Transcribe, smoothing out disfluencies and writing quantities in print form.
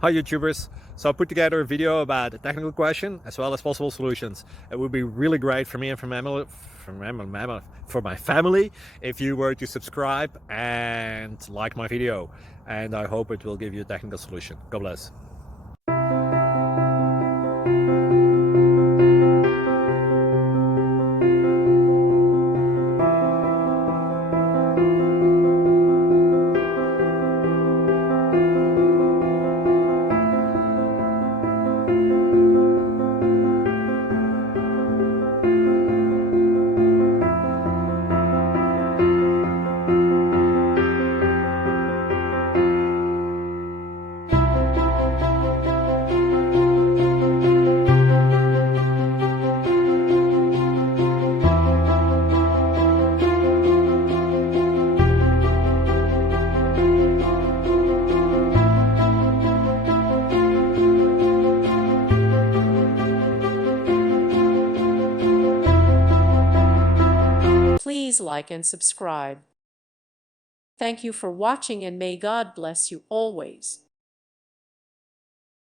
Hi YouTubers. So I put together a video about a technical question as well as possible solutions. It would be really great for me and for my family if you were to subscribe and like my video. And I hope it will give you a technical solution. God bless. Please like and subscribe. Thank you for watching, and may God bless you always.